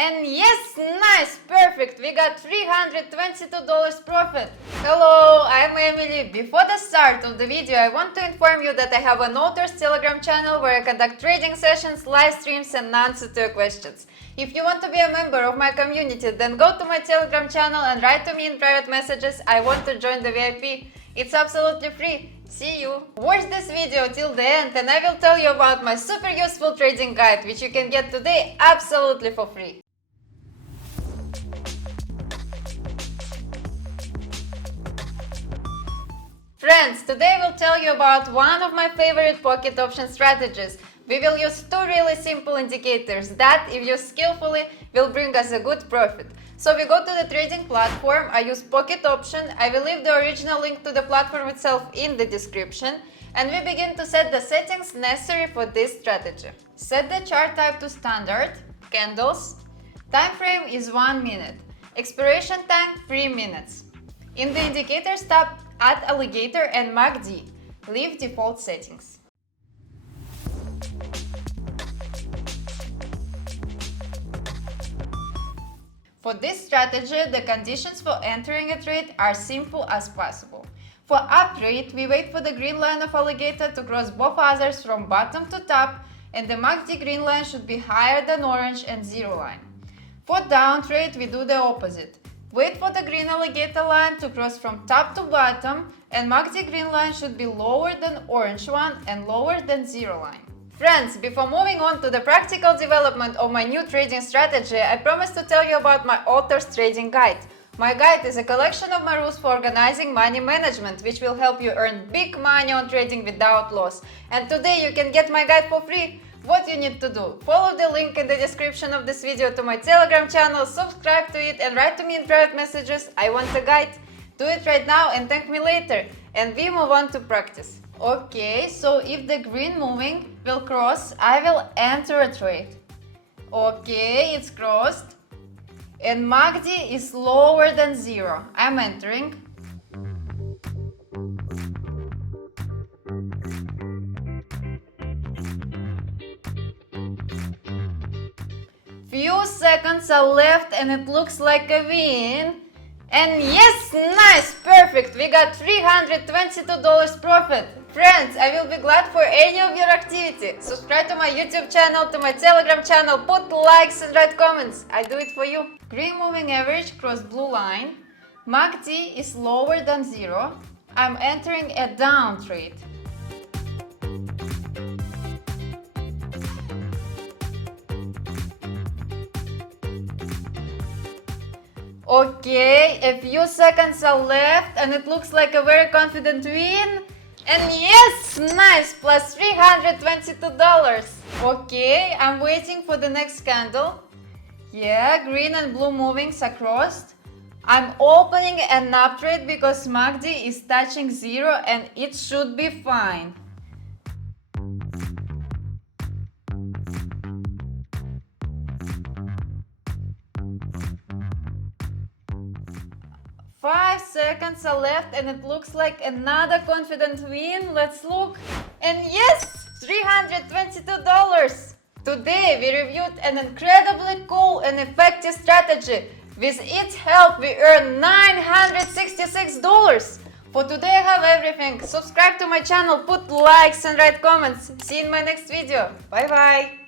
And yes, nice, perfect, we got $322 profit. Hello, I'm Emily. Before the start of the video, I want to inform you that I have an author's Telegram channel where I conduct trading sessions, live streams and answer to your questions. If you want to be a member of my community, then go to my Telegram channel and write to me in private messages, I want to join the VIP. It's absolutely free. See you! Watch this video till the end and I will tell you about my super useful trading guide, which you can get today absolutely for free. Friends, today I will tell you about one of my favorite pocket option strategies. We will use two really simple indicators that, if used skillfully, will bring us a good profit. So we go to the trading platform, I use pocket option, I will leave the original link to the platform itself in the description, and we begin to set the settings necessary for this strategy. Set the chart type to standard, candles, time frame is 1 minute, expiration time 3 minutes. In the indicators tab, add alligator and MACD, leave default settings. For this strategy, the conditions for entering a trade are simple as possible. For up trade, we wait for the green line of alligator to cross both others from bottom to top, and the MACD green line should be higher than orange and zero line. For down trade, we do the opposite. Wait for the green alligator line to cross from top to bottom, and MACD green line should be lower than orange one and lower than zero line. Friends, before moving on to the practical development of my new trading strategy, I promised to tell you about my author's trading guide. My guide is a collection of my rules for organizing money management, which will help you earn big money on trading without loss. And today you can get my guide for free. What you need to do? Follow the link in the description of this video to my Telegram channel, subscribe to it and write to me in private messages, I want a guide. Do it right now and thank me later. And we move on to practice. Okay, so if the green moving will cross, I will enter a trade. Okay, it's crossed. And MACD is lower than zero. I'm entering. Few seconds are left and it looks like a win. And yes, nice, perfect, we got $322 profit. Friends, I will be glad for any of your activity. Subscribe to my YouTube channel, to my Telegram channel, put likes and write comments. I do it for you. Green moving average crossed blue line. MACD is lower than zero. I'm entering a down trade. Okay, a few seconds are left and it looks like a very confident win. And yes, nice, plus $322. Okay, I'm waiting for the next candle. Yeah, green and blue movings are crossed. I'm opening an up trade because MACD is touching zero and it should be fine. Five seconds are left and it looks like another confident win. Let's look. And yes, $322. Today we reviewed an incredibly cool and effective strategy. With its help we earned $966. For today I have everything. Subscribe to my channel, put likes and write comments. See you in my next video. Bye bye.